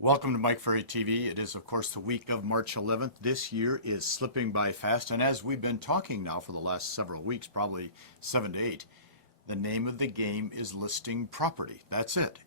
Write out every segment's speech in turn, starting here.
Welcome to Mike Ferry TV. It is, of course, the week of March 11th. This year is slipping by fast, and as we've been talking now for the last several weeks, probably 7 to 8, the name of the game is listing property. That's it.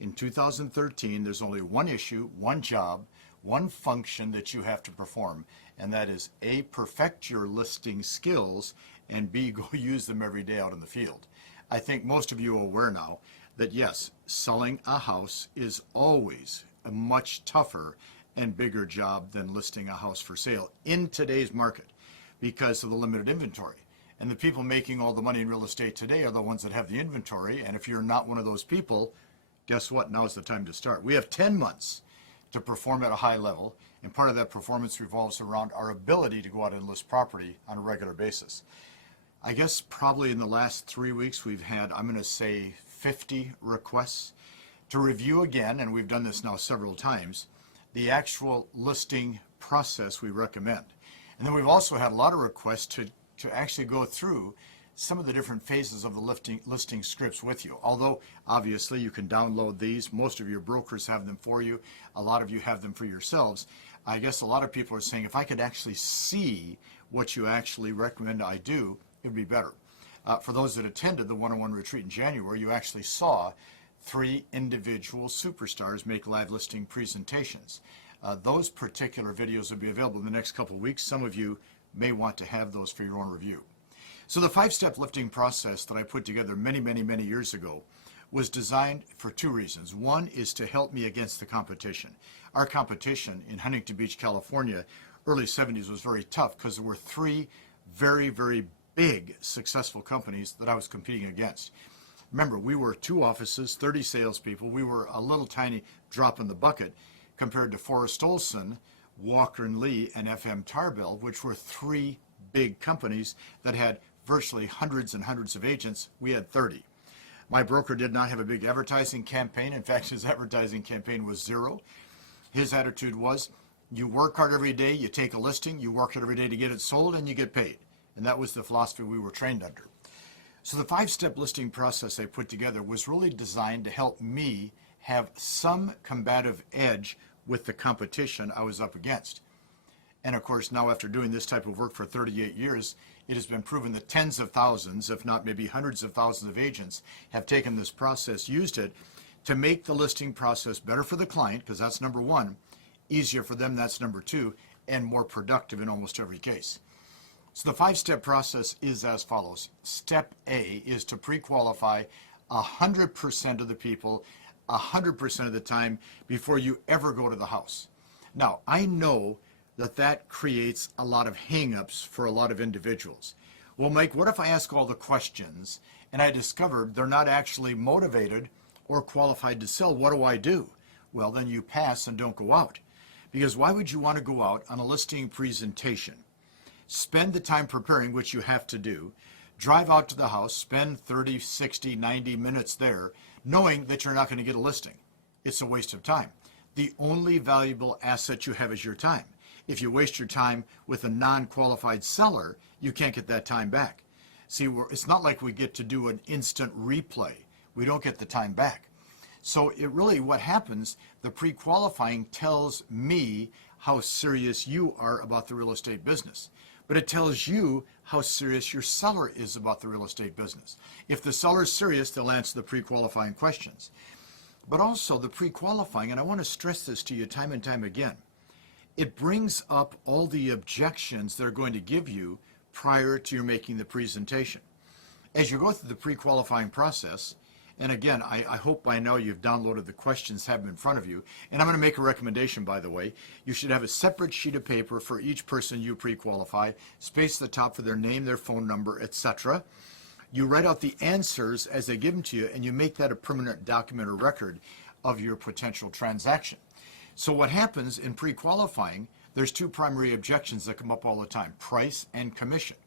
In 2013, there's only one issue, one job, one function that you have to perform, and that is A, perfect your listing skills, and B, go use them every day out in the field. I think most of you are aware now that yes, selling a house is always a much tougher and bigger job than listing a house for sale in today's market because of the limited inventory. And the people making all the money in real estate today are the ones that have the inventory. And if you're not one of those people, guess what? Now's the time to start. We have 10 months to perform at a high level. And part of that performance revolves around our ability to go out and list property on a regular basis. I guess probably in the last 3 weeks, we've had, I'm going to say, 50 requests to review again, and we've done this now several times, the actual listing process we recommend. And then we've also had a lot of requests to actually go through some of the different phases of the listing scripts with you. Although, obviously, you can download these. Most of your brokers have them for you. A lot of you have them for yourselves. I guess a lot of people are saying, if I could actually see what you actually recommend I do, it would be better. For those that attended the one-on-one retreat in January, you actually saw 3 individual superstars make live listing presentations. Those particular videos will be available in the next couple of weeks. Some of you may want to have those for your own review. So the 5-step listing process that I put together many years ago was designed for 2 reasons. One is to help me against the competition. Our competition in Huntington Beach, California, early 70s was very tough because there were 3 very big successful companies that I was competing against. Remember, we were 2 offices, 30 salespeople. We were a little tiny drop in the bucket compared to Forrest Olson, Walker & Lee, and FM Tarbell, which were 3 big companies that had virtually hundreds and hundreds of agents. We had 30. My broker did not have a big advertising campaign. In fact, his advertising campaign was 0. His attitude was, you work hard every day, you take a listing, you work hard every day to get it sold, and you get paid. And that was the philosophy we were trained under. So the 5-step listing process I put together was really designed to help me have some combative edge with the competition I was up against. And of course, now after doing this type of work for 38 years, it has been proven that tens of thousands, if not maybe hundreds of thousands of agents have taken this process, used it to make the listing process better for the client, because that's number 1, easier for them, that's number 2, and more productive in almost every case. So the 5-step process is as follows. Step A is to pre-qualify 100% of the people, 100% of the time before you ever go to the house. Now, I know that that creates a lot of hang-ups for a lot of individuals. Well, Mike, what if I ask all the questions and I discovered they're not actually motivated or qualified to sell? What do I do? Well, then you pass and don't go out. Because why would you want to go out on a listing presentation? Spend the time preparing, which you have to do, drive out to the house, spend 30, 60, 90 minutes there, knowing that you're not going to get a listing. It's a waste of time. The only valuable asset you have is your time. If you waste your time with a non-qualified seller, you can't get that time back. See, it's not like we get to do an instant replay. We don't get the time back. So it really, what happens, the pre-qualifying tells me how serious you are about the real estate business. But it tells you how serious your seller is about the real estate business. If the seller's serious, they'll answer the pre-qualifying questions. But also the pre-qualifying, and I want to stress this to you time and time again, it brings up all the objections they're going to give you prior to you making the presentation. As you go through the pre-qualifying process, and again, I hope by now you've downloaded the questions, have them in front of you. And I'm going to make a recommendation, by the way. You should have a separate sheet of paper for each person you pre-qualify, space at the top for their name, their phone number, etc. You write out the answers as they give them to you, and you make that a permanent document or record of your potential transaction. So what happens in pre-qualifying, there's 2 primary objections that come up all the time, price and commission.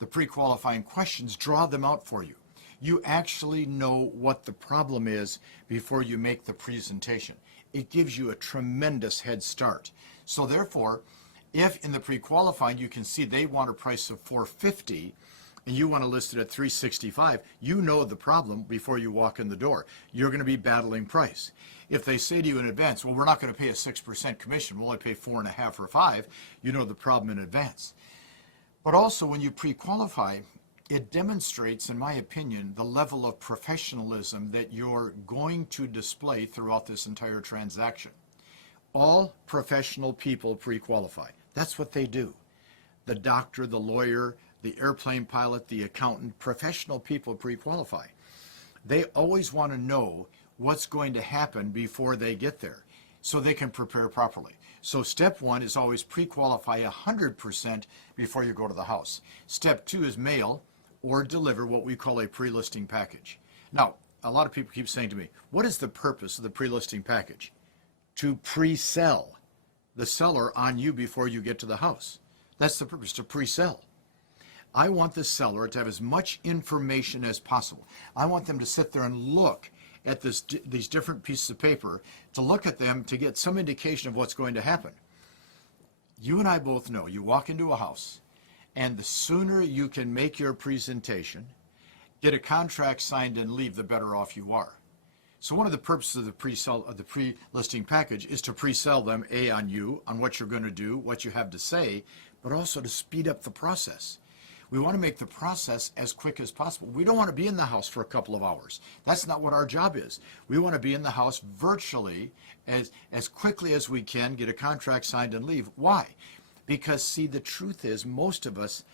The pre-qualifying questions draw them out for you. You actually know what the problem is before you make the presentation. It gives you a tremendous head start. So therefore, if in the pre-qualifying you can see they want a price of $450 and you want to list it at 365, you know the problem before you walk in the door. You're going to be battling price. If they say to you in advance, well, we're not going to pay a 6% commission, we'll only pay 4.5 or 5, you know the problem in advance. But also when you pre-qualify, it demonstrates, in my opinion, the level of professionalism that you're going to display throughout this entire transaction. All professional people pre-qualify. That's what they do. The doctor, the lawyer, the airplane pilot, the accountant, professional people pre-qualify. They always want to know what's going to happen before they get there so they can prepare properly. So step one is always pre-qualify 100% before you go to the house. Step two is mail or deliver what we call a pre-listing package. Now, a lot of people keep saying to me, what is the purpose of the pre-listing package? To pre-sell the seller on you before you get to the house. That's the purpose, to pre-sell. I want the seller to have as much information as possible. I want them to sit there and look at these different pieces of paper, to look at them to get some indication of what's going to happen. You and I both know, you walk into a house, and the sooner you can make your presentation, get a contract signed and leave, the better off you are. So one of the purposes of the pre-listing package is to pre-sell them, A, on you, on what you're going to do, what you have to say, but also to speed up the process. We want to make the process as quick as possible. We don't want to be in the house for a couple of hours. That's not what our job is. We want to be in the house virtually as quickly as we can, get a contract signed and leave. Why? Because, see, the truth is most of us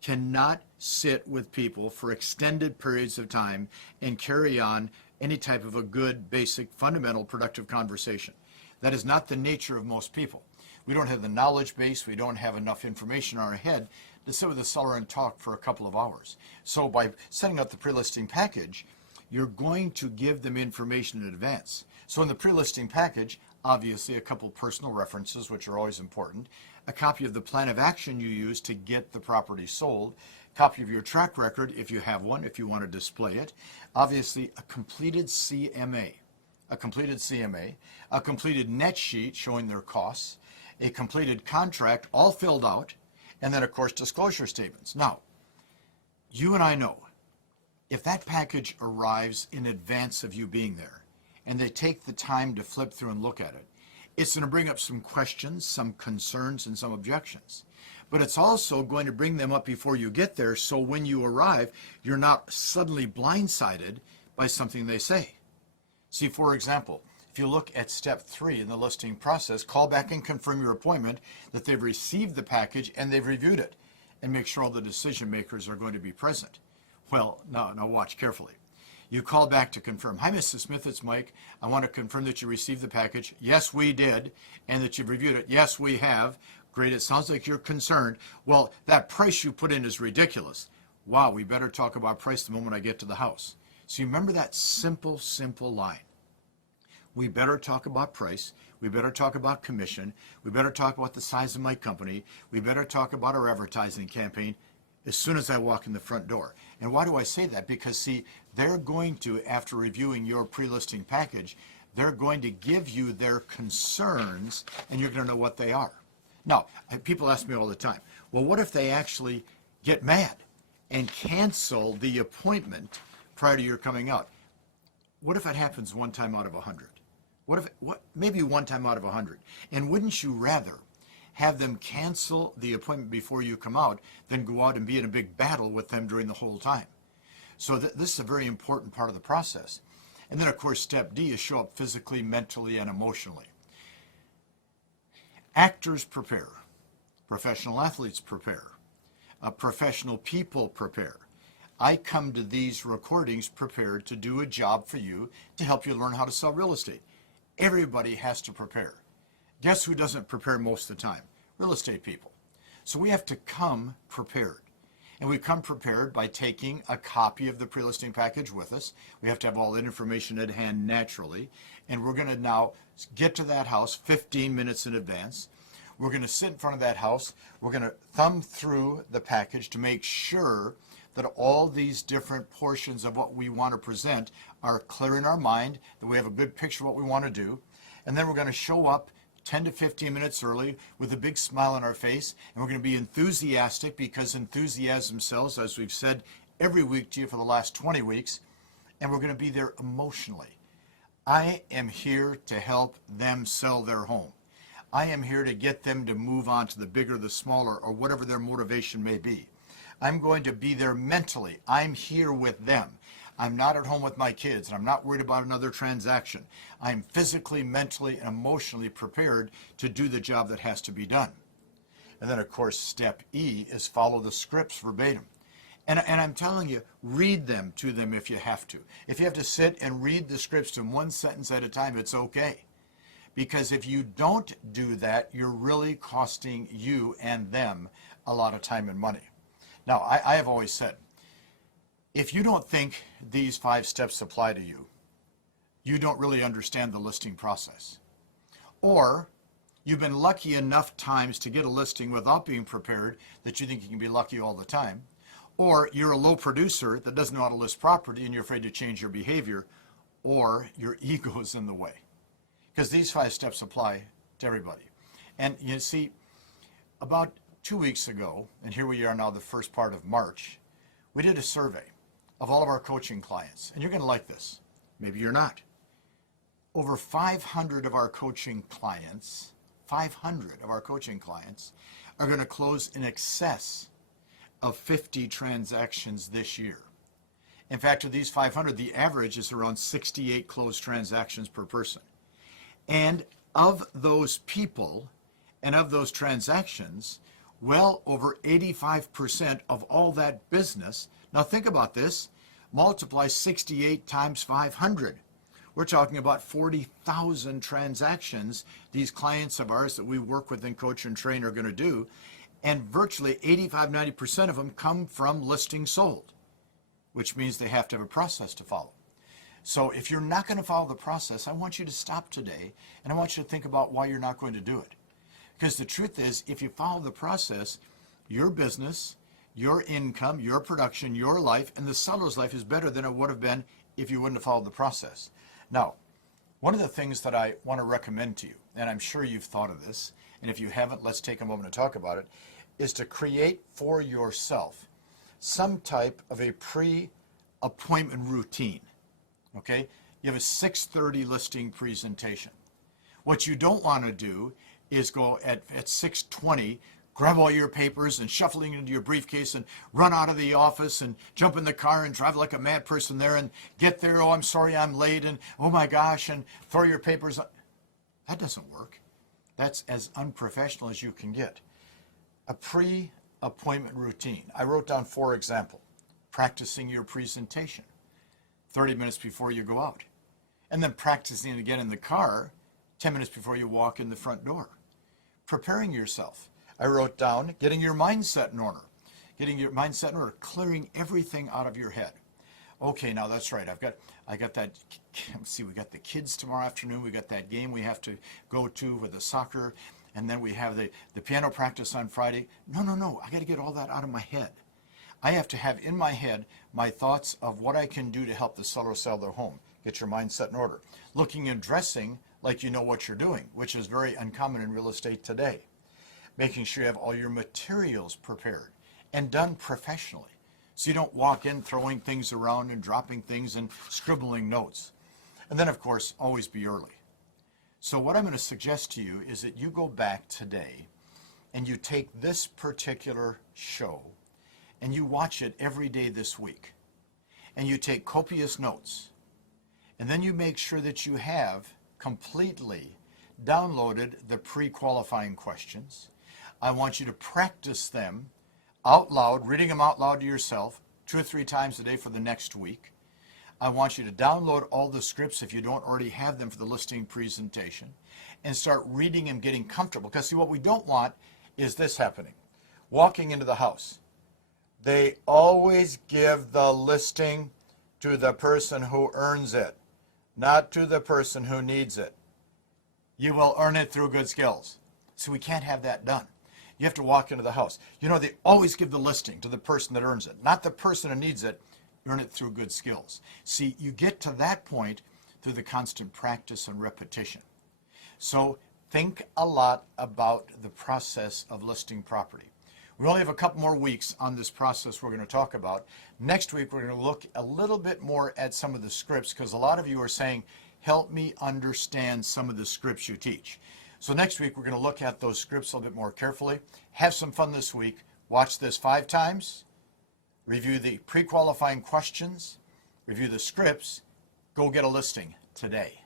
cannot sit with people for extended periods of time and carry on any type of a good, basic, fundamental, productive conversation. That is not the nature of most people. We don't have the knowledge base. We don't have enough information in our head to sit with the seller and talk for a couple of hours. So by setting up the pre-listing package, you're going to give them information in advance. So in the pre-listing package, obviously a couple personal references, which are always important, a copy of the plan of action you use to get the property sold, copy of your track record if you have one, if you want to display it, obviously a completed CMA, a completed net sheet showing their costs, a completed contract all filled out, and then, of course, disclosure statements. Now, you and I know if that package arrives in advance of you being there and they take the time to flip through and look at it, it's going to bring up some questions, some concerns, and some objections. But it's also going to bring them up before you get there, so when you arrive, you're not suddenly blindsided by something they say. See, for example, if you look at step 3 in the listing process, call back and confirm your appointment that they've received the package and they've reviewed it, and make sure all the decision makers are going to be present. Well, now watch carefully. You call back to confirm. Hi, Mrs. Smith, it's Mike. I want to confirm that you received the package. Yes, we did. And that you've reviewed it. Yes, we have. Great, it sounds like you're concerned. Well, that price you put in is ridiculous. Wow, we better talk about price the moment I get to the house. So you remember that simple line. We better talk about price. We better talk about commission. We better talk about the size of my company. We better talk about our advertising campaign as soon as I walk in the front door. And why do I say that? Because, see, they're going to, after reviewing your pre-listing package, they're going to give you their concerns, and you're going to know what they are. Now, people ask me all the time, well, what if they actually get mad and cancel the appointment prior to your coming out? What if it happens one time out of 100? Maybe one time out of 100? And wouldn't you rather have them cancel the appointment before you come out than go out and be in a big battle with them during the whole time? So this is a very important part of the process. And then, of course, step D is show up physically, mentally, and emotionally. Actors prepare. Professional athletes prepare. Professional people prepare. I come to these recordings prepared to do a job for you to help you learn how to sell real estate. Everybody has to prepare. Guess who doesn't prepare most of the time? Real estate people. So we have to come prepared. And we come prepared by taking a copy of the pre-listing package with us. We have to have all that information at hand naturally. And we're going to now get to that house 15 minutes in advance. We're going to sit in front of that house. We're going to thumb through the package to make sure that all these different portions of what we want to present are clear in our mind, that we have a good picture of what we want to do. And then we're going to show up 10 to 15 minutes early with a big smile on our face, and we're going to be enthusiastic because enthusiasm sells, as we've said every week to you for the last 20 weeks, and we're going to be there emotionally. I am here to help them sell their home. I am here to get them to move on to the bigger, the smaller, or whatever their motivation may be. I'm going to be there mentally. I'm here with them. I'm not at home with my kids, and I'm not worried about another transaction. I'm physically, mentally, and emotionally prepared to do the job that has to be done. And then, of course, step E is follow the scripts verbatim. And I'm telling you, read them to them if you have to. If you have to sit and read the scripts in one sentence at a time, it's okay. Because if you don't do that, you're really costing you and them a lot of time and money. Now, I have always said, if you don't think these 5 steps apply to you, you don't really understand the listing process. Or you've been lucky enough times to get a listing without being prepared that you think you can be lucky all the time. Or you're a low producer that doesn't know how to list property and you're afraid to change your behavior, or your ego is in the way. Because these 5 steps apply to everybody. And you see, about 2 weeks ago, and here we are now the first part of March, we did a survey of all of our coaching clients. And you're going to like this. Maybe you're not. Over 500 of our coaching clients, 500 of our coaching clients are going to close in excess of 50 transactions this year. In fact, of these 500, the average is around 68 closed transactions per person. And of those people and of those transactions, well over 85% of all that business. Now think about this, multiply 68 times 500. We're talking about 40,000 transactions these clients of ours that we work with and coach and train are going to do. And virtually 85-90% of them come from listings sold, which means they have to have a process to follow. So if you're not going to follow the process, I want you to stop today and I want you to think about why you're not going to do it. Because the truth is, if you follow the process, your business, your income, your production, your life, and the seller's life is better than it would have been if you wouldn't have followed the process. Now, one of the things that I want to recommend to you, and I'm sure you've thought of this, and if you haven't, let's take a moment to talk about it, is to create for yourself some type of a pre-appointment routine. Okay? You have a 6:30 listing presentation. What you don't want to do is go at 6:20, grab all your papers and shuffling into your briefcase and run out of the office and jump in the car and drive like a mad person there and get there, oh, I'm sorry I'm late, and oh my gosh, and throw your papers. That doesn't work. That's as unprofessional as you can get. A pre-appointment routine. I wrote down 4 examples. Practicing your presentation 30 minutes before you go out. And then practicing it again in the car 10 minutes before you walk in the front door. Preparing yourself. I wrote down getting your mindset in order. Getting your mindset in order, clearing everything out of your head. Okay, now that's right. I got that. Let's see, we got the kids tomorrow afternoon. We got that game we have to go to with the soccer, and then we have the piano practice on Friday. No. I got to get all that out of my head. I have to have in my head my thoughts of what I can do to help the seller sell their home. Get your mindset in order. Looking and dressing like you know what you're doing, which is very uncommon in real estate today. Making sure you have all your materials prepared and done professionally. So you don't walk in throwing things around and dropping things and scribbling notes. And then, of course, always be early. So what I'm going to suggest to you is that you go back today and you take this particular show and you watch it every day this week. And you take copious notes. And then you make sure that you have completely downloaded the pre-qualifying questions. I want you to practice them out loud, reading them out loud to yourself 2 or 3 times a day for the next week. I want you to download all the scripts if you don't already have them for the listing presentation and start reading and getting comfortable. Because see, what we don't want is this happening. Walking into the house. They always give the listing to the person who earns it, not to the person who needs it. You will earn it through good skills. So we can't have that done. You have to walk into the house. You know, they always give the listing to the person that earns it, not the person who needs it. Earn it through good skills. See, you get to that point through the constant practice and repetition. So think a lot about the process of listing property. We only have a couple more weeks on this process we're going to talk about. Next week, we're going to look a little bit more at some of the scripts, because a lot of you are saying, help me understand some of the scripts you teach. So next week, we're going to look at those scripts a little bit more carefully. Have some fun this week. Watch this 5 times. Review the pre-qualifying questions. Review the scripts. Go get a listing today.